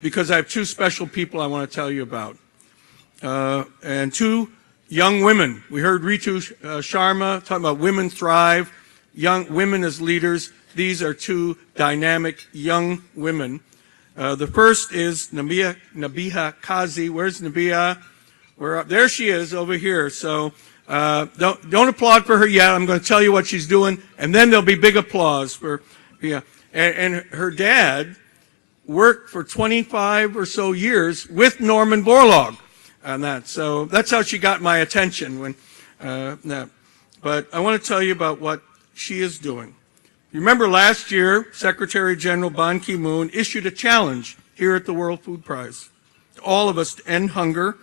because I have two special people I want to tell you about, and two young women. We heard Ritu Sharma talking about women thrive, young women as leaders. These are two dynamic young women. The first is Nabiha Kazi. Where's Nabiha? There she is over here. So don't applaud for her yet. I'm going to tell you what she's doing, and then there'll be big applause for Nabiha. And her dad worked for 25 or so years with Norman Borlaug on that. So that's how she got my attention. But I want to tell you about what she is doing. You remember last year, Secretary General Ban Ki-moon issued a challenge here at the World Food Prize to all of us to end hunger,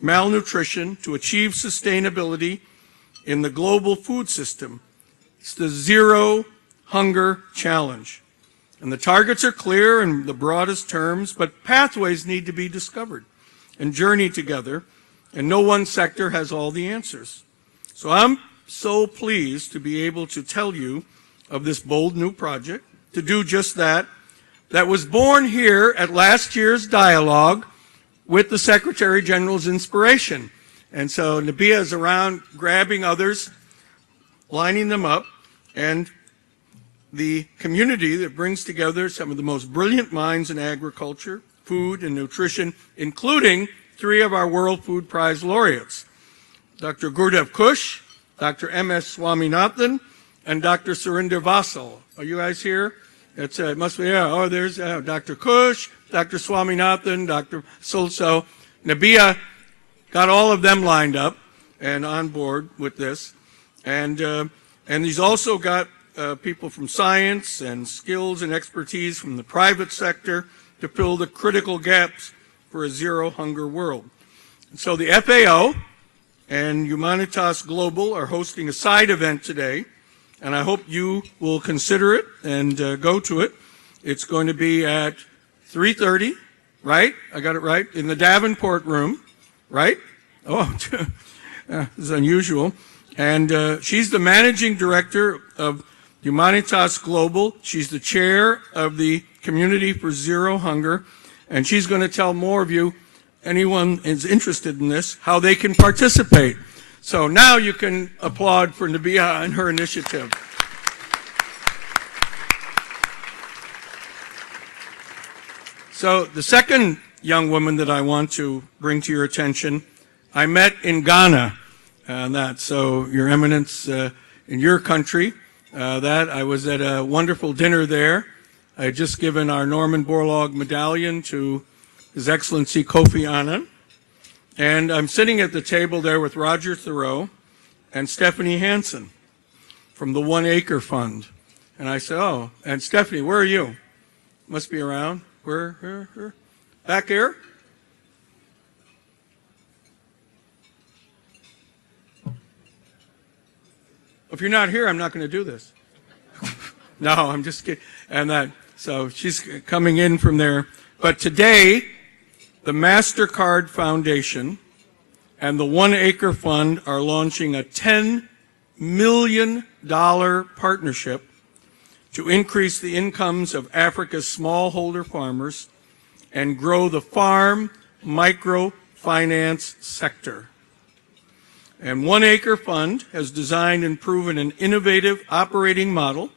malnutrition, to achieve sustainability in the global food system. It's the Zero Hunger Challenge. And the targets are clear in the broadest terms, but pathways need to be discovered and journey together, and no one sector has all the answers. So I'm so pleased to be able to tell you of this bold new project to do just that, that was born here at last year's dialogue with the Secretary General's inspiration. And so Nabiha is around grabbing others, lining them up, and the community that brings together some of the most brilliant minds in agriculture, food, and nutrition, including three of our World Food Prize laureates, Dr. Gurdev Kush, Dr. M.S. Swaminathan, and Dr. Surinder Vassal. Are you guys here? It must be, yeah. Oh, there's Dr. Kush, Dr. Swaminathan, Dr. Sulso. Nabiha got all of them lined up and on board with this. And he's also got people from science and skills and expertise from the private sector to fill the critical gaps for a zero hunger world. And so the FAO and Humanitas Global are hosting a side event today, and I hope you will consider it and go to it. It's going to be at 3:30, right? I got it right? In the Davenport room, right? Oh, this is unusual. And she's the managing director of Humanitas Global. She's the chair of the Community for Zero Hunger, and she's going to tell more of you, anyone is interested in this, how they can participate. So now you can applaud for Nabiha and her initiative. So the second young woman that I want to bring to your attention, I met in Ghana. So Your Eminence, in your country, I was at a wonderful dinner there. I had just given our Norman Borlaug medallion to His Excellency Kofi Annan. And I'm sitting at the table there with Roger Thoreau and Stephanie Hansen from the 1 Acre Fund. And I said, oh, and Stephanie, where are you? Must be around. Where? Back here? If you're not here, I'm not going to do this. No, I'm just kidding. And so she's coming in from there. But today, the MasterCard Foundation and the 1 Acre Fund are launching a $10 million partnership to increase the incomes of Africa's smallholder farmers and grow the farm microfinance sector. And 1 Acre Fund has designed and proven an innovative operating model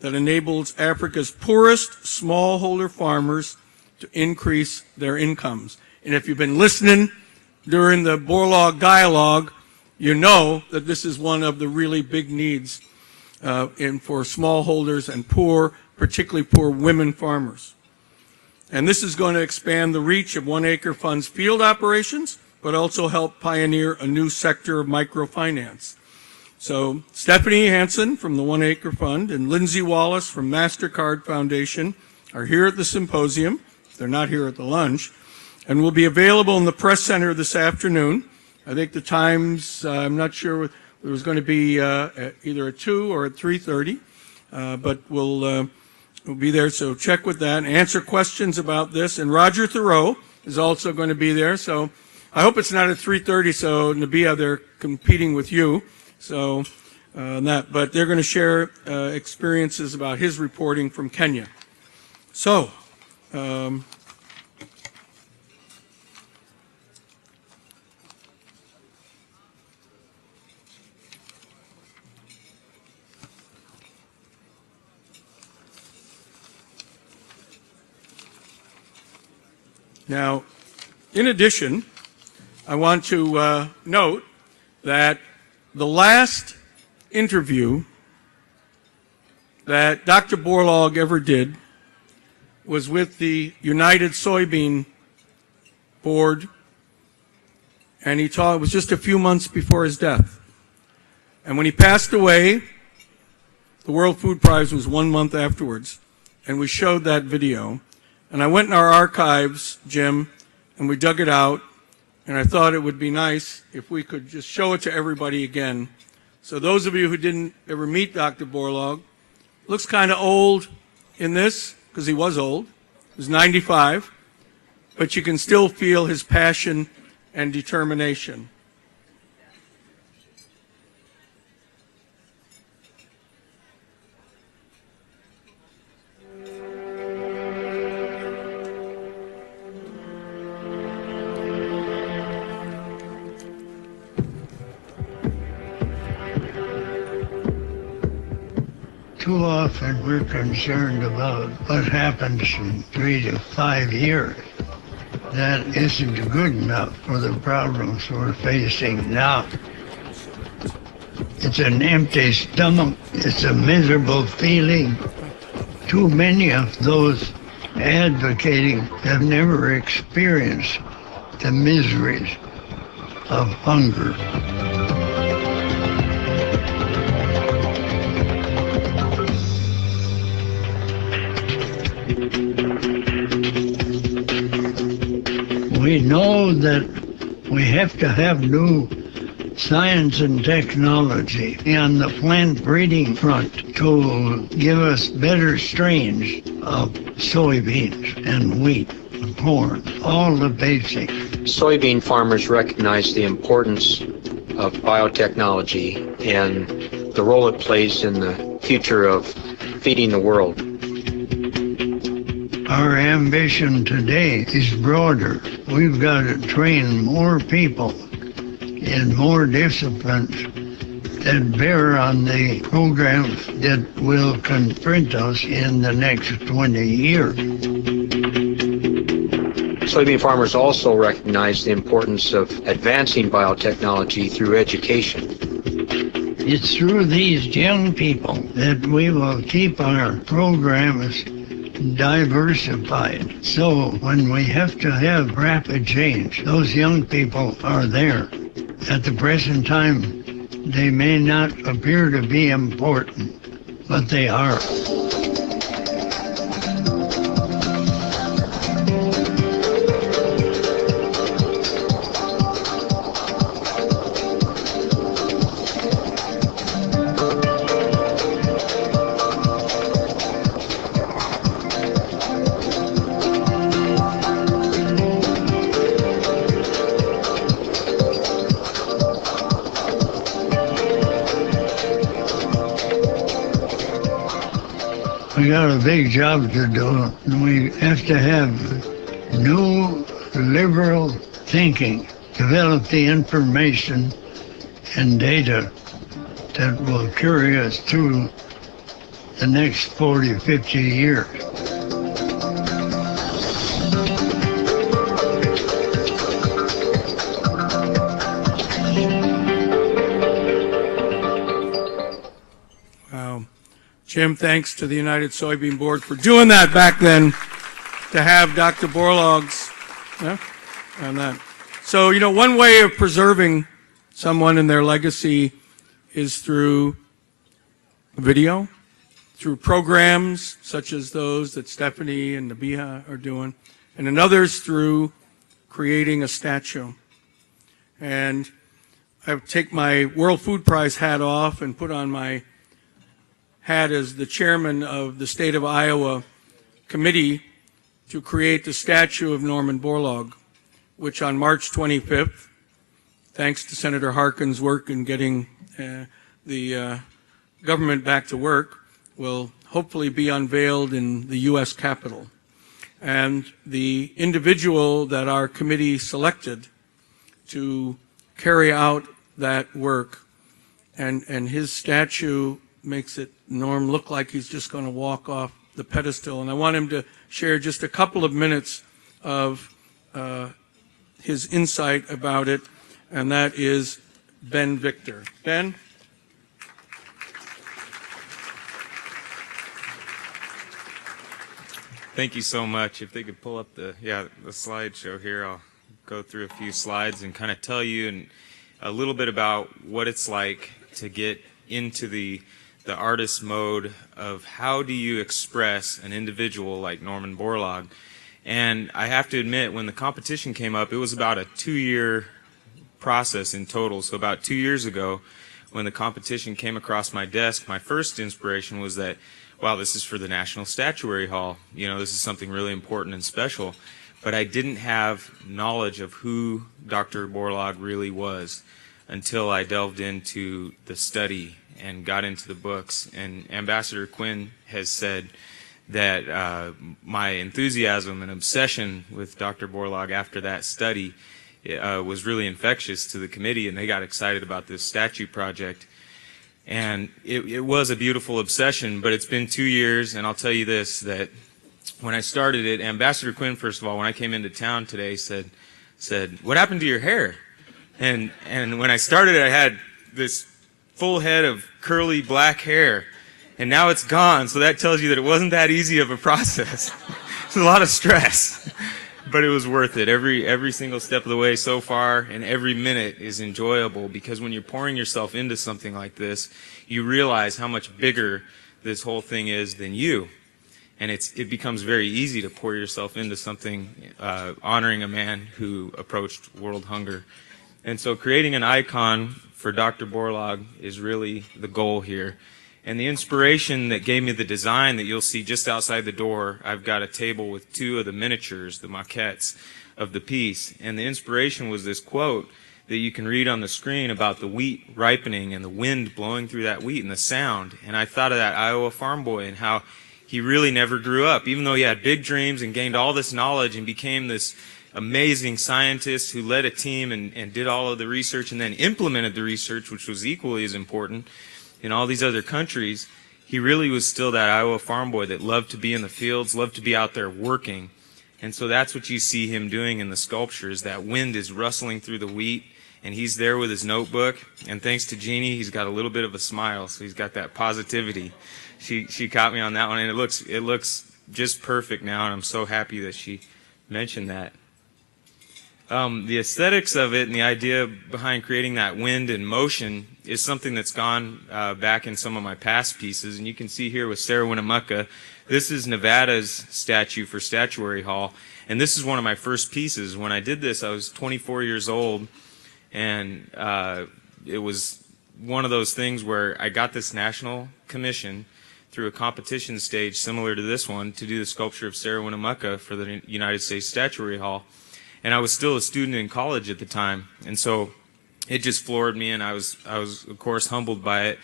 that enables Africa's poorest smallholder farmers to increase their incomes. And if you've been listening during the Borlaug dialogue, you know that this is one of the really big needs for smallholders and particularly poor women farmers. And this is going to expand the reach of 1 Acre Fund's field operations, but also help pioneer a new sector of microfinance. So Stephanie Hansen from the 1 Acre Fund and Lindsay Wallace from MasterCard Foundation are here at the symposium. They're not here at the lunch, and will be available in the press center this afternoon. I think the times, I'm not sure, it was going to be either at 2 or at 3:30, but we'll be there, so check with that and answer questions about this. And Roger Thoreau is also going to be there, so I hope it's not at 3:30, so Nabiha, they're competing with you. So but they're going to share experiences about his reporting from Kenya. So Now, in addition, I want to note that the last interview that Dr. Borlaug ever did was with the United Soybean Board, and it was just a few months before his death. And when he passed away, the World Food Prize was 1 month afterwards, and we showed that video. And I went in our archives, Jim, and we dug it out, and I thought it would be nice if we could just show it to everybody again. So those of you who didn't ever meet Dr. Borlaug, looks kind of old in this, because he was old. He was 95, but you can still feel his passion and determination. Too often we're concerned about what happens in 3 to 5 years. That isn't good enough for the problems we're facing now. It's an empty stomach. It's a miserable feeling. Too many of those advocating have never experienced the miseries of hunger. We know that we have to have new science and technology on the plant breeding front to give us better strains of soybeans and wheat and corn, all the basics. Soybean farmers recognize the importance of biotechnology and the role it plays in the future of feeding the world. Our ambition today is broader. We've got to train more people in more disciplines that bear on the programs that will confront us in the next 20 years. Soybean farmers also recognize the importance of advancing biotechnology through education. It's through these young people that we will keep our programs diversified. So when we have to have rapid change, those young people are there. At the present time, they may not appear to be important, but they are. We got a big job to do. We have to have new liberal thinking, develop the information and data that will carry us through the next 40, 50 years. Jim, thanks to the United Soybean Board for doing that back then, to have Dr. Borlaug's, on that. So, you know, one way of preserving someone and their legacy is through video, through programs such as those that Stephanie and Nabiha are doing, and in others through creating a statue. And I take my World Food Prize hat off and put on my hat as the chairman of the State of Iowa committee to create the statue of Norman Borlaug, which on March 25th, thanks to Senator Harkin's work in getting the government back to work, will hopefully be unveiled in the U.S. Capitol. And the individual that our committee selected to carry out that work, and his statue makes it Norm look like he's just going to walk off the pedestal. And I want him to share just a couple of minutes of his insight about it, and that is Ben Victor. Ben? Thank you so much. If they could pull up the slideshow here, I'll go through a few slides and kind of tell you a little bit about what it's like to get into the artist mode of how do you express an individual like Norman Borlaug. And I have to admit, when the competition came up, it was about a 2-year process in total. So about 2 years ago, when the competition came across my desk, my first inspiration was that, wow, this is for the National Statuary Hall. You know, this is something really important and special. But I didn't have knowledge of who Dr. Borlaug really was until I delved into the study and got into the books. And Ambassador Quinn has said that my enthusiasm and obsession with Dr. Borlaug after that study was really infectious to the committee, and they got excited about this statue project. And it was a beautiful obsession, but it's been 2 years, and I'll tell you this, that when I started it, Ambassador Quinn, first of all, when I came into town today, said, "What happened to your hair?" And when I started it, I had this full head of curly black hair, and now it's gone, so that tells you that it wasn't that easy of a process. It's a lot of stress, but it was worth it. Every single step of the way so far, and every minute is enjoyable, because when you're pouring yourself into something like this, you realize how much bigger this whole thing is than you. And it becomes very easy to pour yourself into something honoring a man who approached world hunger. And so creating an icon for Dr. Borlaug is really the goal here. And the inspiration that gave me the design that you'll see just outside the door, I've got a table with 2 of the miniatures, the maquettes of the piece. And the inspiration was this quote that you can read on the screen about the wheat ripening and the wind blowing through that wheat and the sound. And I thought of that Iowa farm boy and how he really never grew up, even though he had big dreams and gained all this knowledge and became this amazing scientist who led a team and did all of the research and then implemented the research, which was equally as important in all these other countries. He really was still that Iowa farm boy that loved to be in the fields, loved to be out there working. And so that's what you see him doing in the sculpture, is that wind is rustling through the wheat, and he's there with his notebook. And thanks to Jeannie, he's got a little bit of a smile, so he's got that positivity. She caught me on that one, and it looks just perfect now, and I'm so happy that she mentioned that. The aesthetics of it and the idea behind creating that wind and motion is something that's gone back in some of my past pieces. And you can see here with Sarah Winnemucca, this is Nevada's statue for Statuary Hall. And this is one of my first pieces. When I did this, I was 24 years old. And it was one of those things where I got this national commission through a competition stage similar to this one to do the sculpture of Sarah Winnemucca for the United States Statuary Hall. And I was still a student in college at the time, and so it just floored me, and I was of course humbled by it,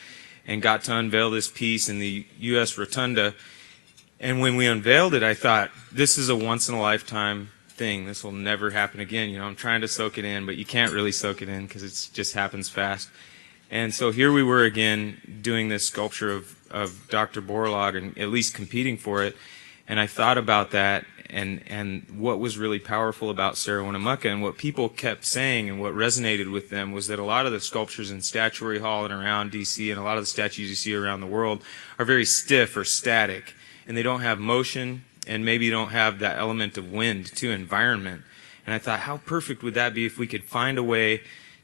and got to unveil this piece in the U.S. Rotunda. And when we unveiled it, I thought, this is a once-in-a-lifetime thing. This will never happen again. You know, I'm trying to soak it in, but you can't really soak it in because it just happens fast. And so here we were again doing this sculpture of Dr. Borlaug, and at least competing for it. And I thought about that. And what was really powerful about Sarah Winnemucca, and what people kept saying and what resonated with them, was that a lot of the sculptures in Statuary Hall and around D.C. and a lot of the statues you see around the world are very stiff or static, and they don't have motion, and maybe don't have that element of wind to environment. And I thought, how perfect would that be if we could find a way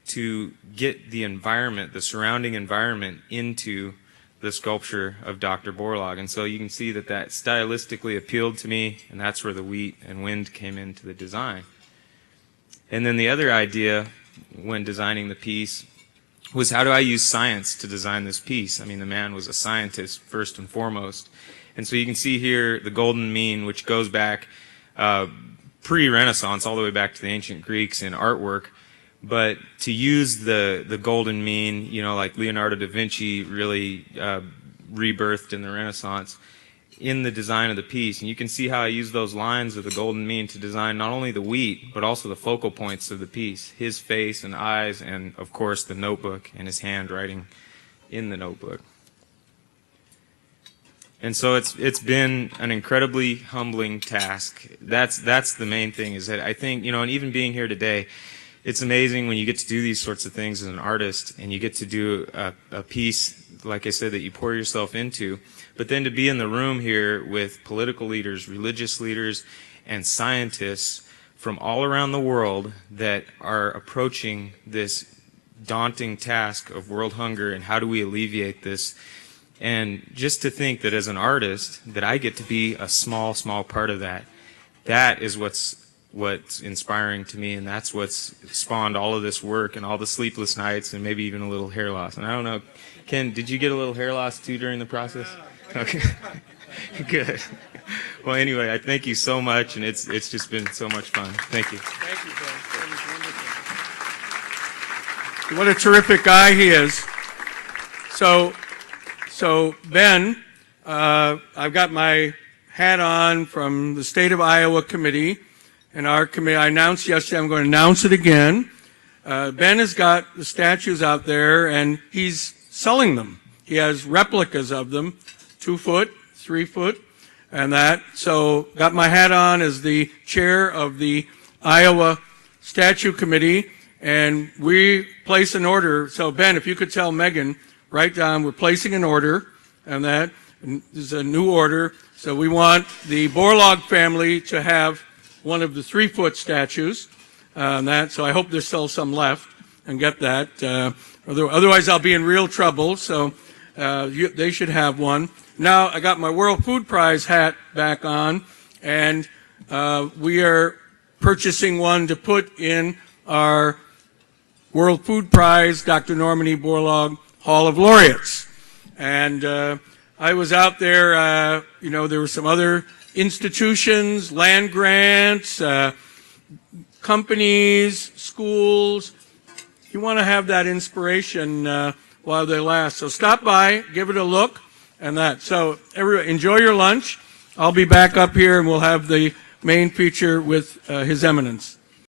to get the environment, the surrounding environment, into the sculpture of Dr. Borlaug. And so you can see that that stylistically appealed to me, and that's where the wheat and wind came into the design. And then the other idea when designing the piece was, how do I use science to design this piece? I mean, the man was a scientist first and foremost. And so you can see here the golden mean, which goes back pre-Renaissance, all the way back to the ancient Greeks in artwork. But to use the golden mean, you know, like Leonardo da Vinci really rebirthed in the Renaissance, in the design of the piece. And you can see how I use those lines of the golden mean to design not only the wheat, but also the focal points of the piece, his face and eyes, and of course the notebook and his handwriting in the notebook. And so it's been an incredibly humbling task. That's the main thing, is that I think, you know, and even being here today, it's amazing when you get to do these sorts of things as an artist, and you get to do a piece, like I said, that you pour yourself into. But then to be in the room here with political leaders, religious leaders, and scientists from all around the world that are approaching this daunting task of world hunger and how do we alleviate this. And just to think that as an artist, that I get to be a small part of that, that is what's inspiring to me, and that's what's spawned all of this work and all the sleepless nights and maybe even a little hair loss. And I don't know, Ken, did you get a little hair loss too during the process? Okay, good. Well, anyway, I thank you so much, and it's just been so much fun. Thank you. Thank you, Ben. That was wonderful. What a terrific guy he is. So Ben, I've got my hat on from the State of Iowa Committee, and our committee, I announced yesterday, I'm going to announce it again. Ben has got the statues out there, and he's selling them. He has replicas of them, 2 foot, 3 foot, and that. So got my hat on as the chair of the Iowa Statue Committee, and we place an order. So Ben, if you could tell Megan, write down, we're placing an order, and that is a new order. So we want the Borlaug family to have one of the 3 foot statues, and that. So I hope there's still some left, and get that. Otherwise, I'll be in real trouble. So they should have one. Now I got my World Food Prize hat back on, and we are purchasing one to put in our World Food Prize, Dr. Norman E. Borlaug Hall of Laureates. And I was out there, there were some other institutions, land grants, companies, schools. You want to have that inspiration while they last. So stop by, give it a look, and that. So everyone, enjoy your lunch. I'll be back up here, and we'll have the main feature with His Eminence.